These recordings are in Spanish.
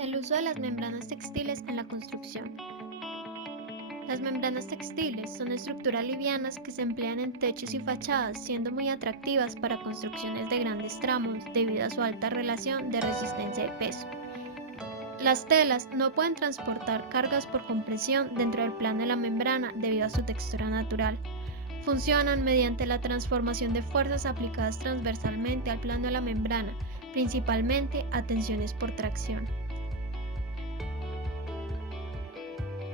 El uso de las membranas textiles en la construcción. Las membranas textiles son estructuras livianas que se emplean en techos y fachadas, siendo muy atractivas para construcciones de grandes tramos debido a su alta relación de resistencia y peso. Las telas no pueden transportar cargas por compresión dentro del plano de la membrana debido a su textura natural. Funcionan mediante la transformación de fuerzas aplicadas transversalmente al plano de la membrana, principalmente a tensiones por tracción.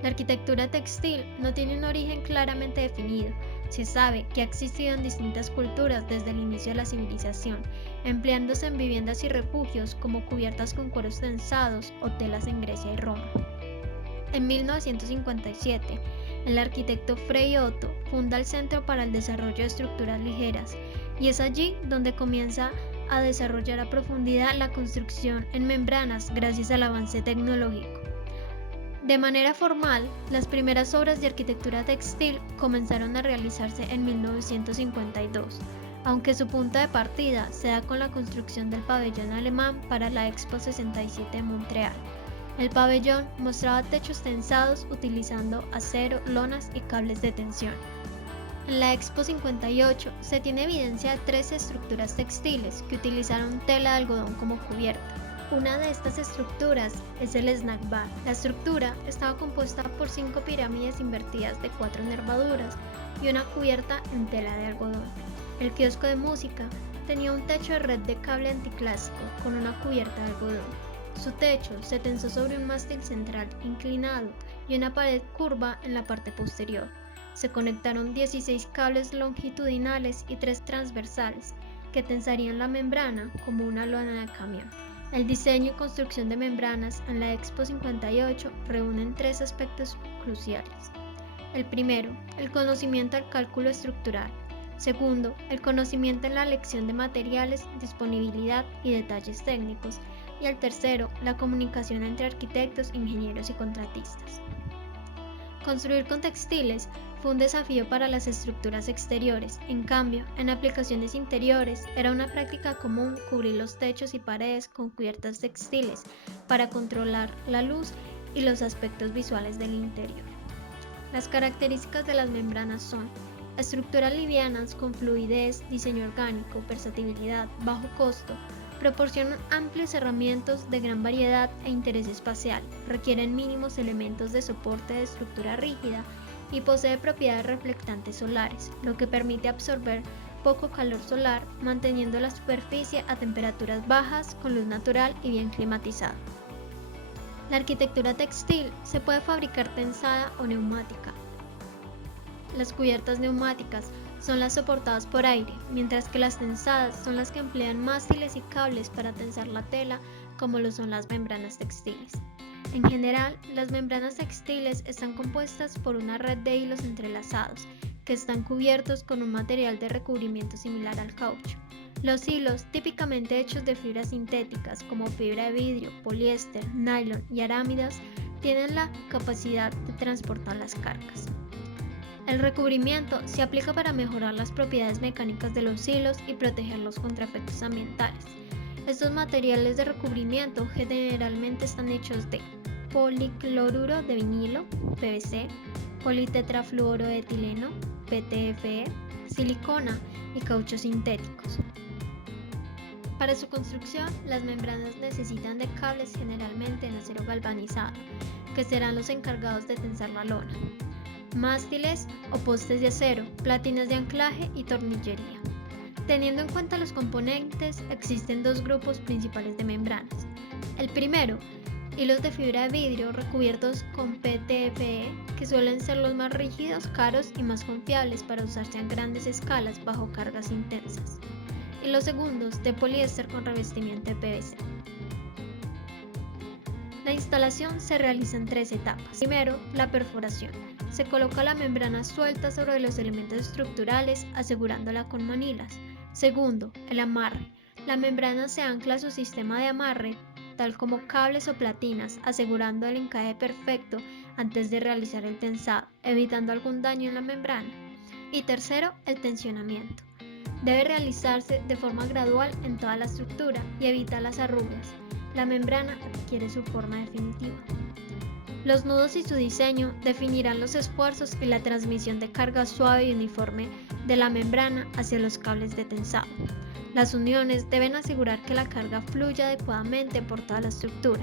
La arquitectura textil no tiene un origen claramente definido. Se sabe que ha existido en distintas culturas desde el inicio de la civilización, empleándose en viviendas y refugios como cubiertas con cueros trenzados o telas en Grecia y Roma. En 1957, el arquitecto Frei Otto funda el Centro para el Desarrollo de Estructuras Ligeras, y es allí donde comienza a desarrollar a profundidad la construcción en membranas gracias al avance tecnológico. De manera formal, las primeras obras de arquitectura textil comenzaron a realizarse en 1952, aunque su punto de partida se da con la construcción del pabellón alemán para la Expo 67 de Montreal. El pabellón mostraba techos tensados utilizando acero, lonas y cables de tensión. En la Expo 58 se tiene evidencia de 13 estructuras textiles que utilizaron tela de algodón como cubierta. Una de estas estructuras es el snack bar. La estructura estaba compuesta por 5 pirámides invertidas de 4 nervaduras y una cubierta en tela de algodón. El kiosco de música tenía un techo de red de cable anticlásico con una cubierta de algodón. Su techo se tensó sobre un mástil central inclinado y una pared curva en la parte posterior. Se conectaron 16 cables longitudinales y 3 transversales que tensarían la membrana como una lona de camión. El diseño y construcción de membranas en la Expo 58 reúnen 3 aspectos cruciales. El primero, el conocimiento del cálculo estructural. Segundo, el conocimiento en la elección de materiales, disponibilidad y detalles técnicos. Y el tercero, la comunicación entre arquitectos, ingenieros y contratistas. Construir con textiles fue un desafío para las estructuras exteriores. En cambio, en aplicaciones interiores era una práctica común cubrir los techos y paredes con cubiertas textiles para controlar la luz y los aspectos visuales del interior. Las características de las membranas son estructuras livianas con fluidez, diseño orgánico, versatilidad, bajo costo, proporcionan amplios herramientas de gran variedad e interés espacial, requieren mínimos elementos de soporte de estructura rígida y posee propiedades reflectantes solares, lo que permite absorber poco calor solar, manteniendo la superficie a temperaturas bajas, con luz natural y bien climatizada. La arquitectura textil se puede fabricar tensada o neumática. Las cubiertas neumáticas son las soportadas por aire, mientras que las tensadas son las que emplean mástiles y cables para tensar la tela, como lo son las membranas textiles. En general, las membranas textiles están compuestas por una red de hilos entrelazados, que están cubiertos con un material de recubrimiento similar al caucho. Los hilos, típicamente hechos de fibras sintéticas como fibra de vidrio, poliéster, nylon y arámidas, tienen la capacidad de transportar las cargas. El recubrimiento se aplica para mejorar las propiedades mecánicas de los hilos y protegerlos contra efectos ambientales. Estos materiales de recubrimiento generalmente están hechos de policloruro de vinilo, PVC, politetrafluoro de etileno, PTFE, silicona y cauchos sintéticos. Para su construcción, las membranas necesitan de cables generalmente en acero galvanizado, que serán los encargados de tensar la lona, mástiles o postes de acero, platinas de anclaje y tornillería. Teniendo en cuenta los componentes, existen 2 grupos principales de membranas. El primero, hilos de fibra de vidrio recubiertos con PTFE, que suelen ser los más rígidos, caros y más confiables para usarse a grandes escalas bajo cargas intensas. Y los segundos, de poliéster con revestimiento de PVC. La instalación se realiza en 3 etapas. Primero, la perforación. Se coloca la membrana suelta sobre los elementos estructurales, asegurándola con manilas. Segundo, el amarre. La membrana se ancla a su sistema de amarre, tal como cables o platinas, asegurando el encaje perfecto antes de realizar el tensado, evitando algún daño en la membrana. Y tercero, el tensionamiento. Debe realizarse de forma gradual en toda la estructura y evita las arrugas. la membrana adquiere su forma definitiva. Los nudos y su diseño definirán los esfuerzos y la transmisión de carga suave y uniforme de la membrana hacia los cables de tensado. Las uniones deben asegurar que la carga fluya adecuadamente por toda la estructura.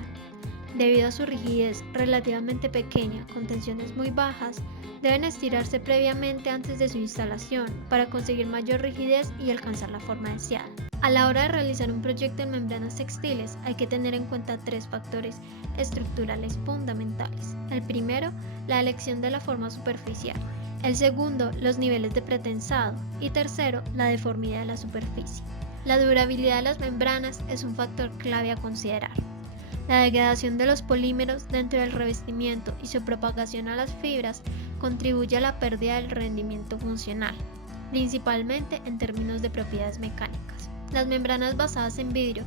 Debido a su rigidez relativamente pequeña, con tensiones muy bajas, deben estirarse previamente antes de su instalación para conseguir mayor rigidez y alcanzar la forma deseada. A la hora de realizar un proyecto en membranas textiles hay que tener en cuenta 3 factores estructurales fundamentales. El primero, la elección de la forma superficial. El segundo, los niveles de pretensado. Y tercero, la deformidad de la superficie. La durabilidad de las membranas es un factor clave a considerar. La degradación de los polímeros dentro del revestimiento y su propagación a las fibras contribuye a la pérdida del rendimiento funcional, principalmente en términos de propiedades mecánicas. Las membranas basadas en vidrio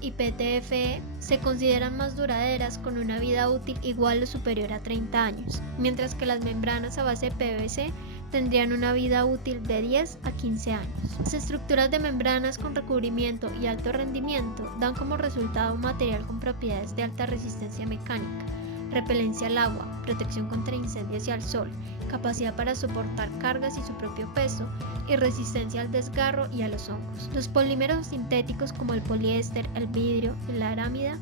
y PTFE se consideran más duraderas con una vida útil igual o superior a 30 años, mientras que las membranas a base de PVC tendrían una vida útil de 10 a 15 años. Las estructuras de membranas con recubrimiento y alto rendimiento dan como resultado un material con propiedades de alta resistencia mecánica, repelencia al agua, protección contra incendios y al sol, capacidad para soportar cargas y su propio peso, y resistencia al desgarro y a los hongos. Los polímeros sintéticos como el poliéster, el vidrio y la aramida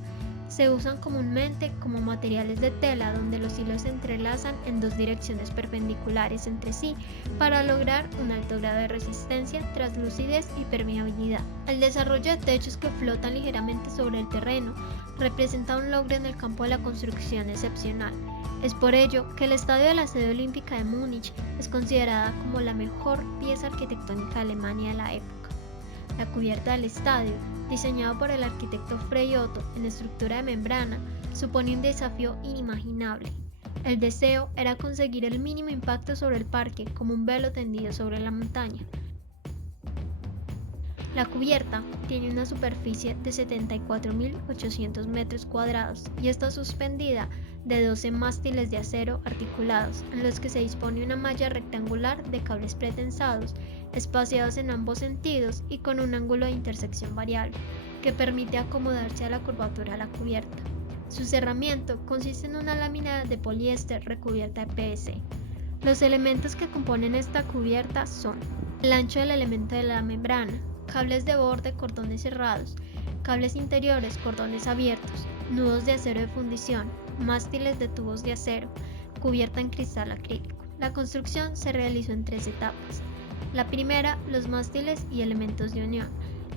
se usan comúnmente como materiales de tela donde los hilos se entrelazan en 2 direcciones perpendiculares entre sí para lograr un alto grado de resistencia, translucidez y permeabilidad. El desarrollo de techos que flotan ligeramente sobre el terreno representa un logro en el campo de la construcción excepcional. Es por ello que el Estadio de la Sede Olímpica de Múnich es considerada como la mejor pieza arquitectónica de Alemania de la época. La cubierta del estadio, diseñado por el arquitecto Frei Otto en estructura de membrana, supone un desafío inimaginable. El deseo era conseguir el mínimo impacto sobre el parque como un velo tendido sobre la montaña. La cubierta tiene una superficie de 74.800 metros cuadrados y está suspendida de 12 mástiles de acero articulados, en los que se dispone una malla rectangular de cables pretensados, espaciados en ambos sentidos y con un ángulo de intersección variable, que permite acomodarse a la curvatura de la cubierta. Su cerramiento consiste en una lámina de poliéster recubierta de PVC. Los elementos que componen esta cubierta son el ancho del elemento de la membrana, cables de borde, cordones cerrados, cables interiores, cordones abiertos, nudos de acero de fundición, mástiles de tubos de acero, cubierta en cristal acrílico. La construcción se realizó en 3 etapas. La primera, los mástiles y elementos de unión.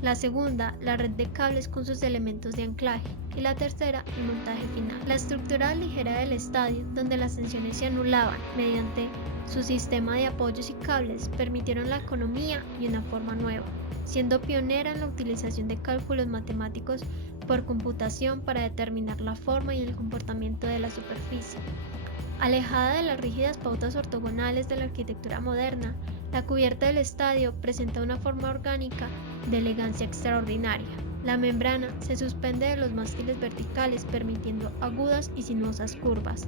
La segunda, la red de cables con sus elementos de anclaje. Y la tercera, el montaje final. La estructura ligera del estadio, donde las tensiones se anulaban mediante su sistema de apoyos y cables, permitieron la economía y una forma nueva, siendo pionera en la utilización de cálculos matemáticos por computación para determinar la forma y el comportamiento de la superficie. Alejada de las rígidas pautas ortogonales de la arquitectura moderna, la cubierta del estadio presenta una forma orgánica de elegancia extraordinaria. La membrana se suspende de los mástiles verticales permitiendo agudas y sinuosas curvas,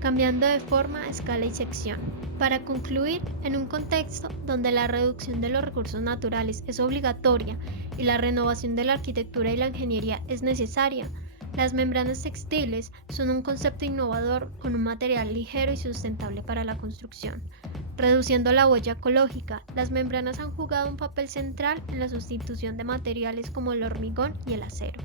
cambiando de forma, escala y sección. Para concluir, en un contexto donde la reducción de los recursos naturales es obligatoria y la renovación de la arquitectura y la ingeniería es necesaria, las membranas textiles son un concepto innovador con un material ligero y sustentable para la construcción. Reduciendo la huella ecológica, las membranas han jugado un papel central en la sustitución de materiales como el hormigón y el acero.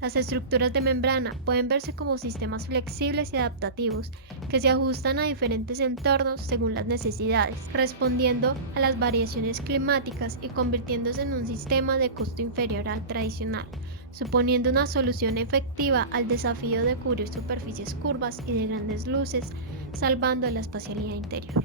Las estructuras de membrana pueden verse como sistemas flexibles y adaptativos que se ajustan a diferentes entornos según las necesidades, respondiendo a las variaciones climáticas y convirtiéndose en un sistema de costo inferior al tradicional, suponiendo una solución efectiva al desafío de cubrir superficies curvas y de grandes luces, salvando la espacialidad interior.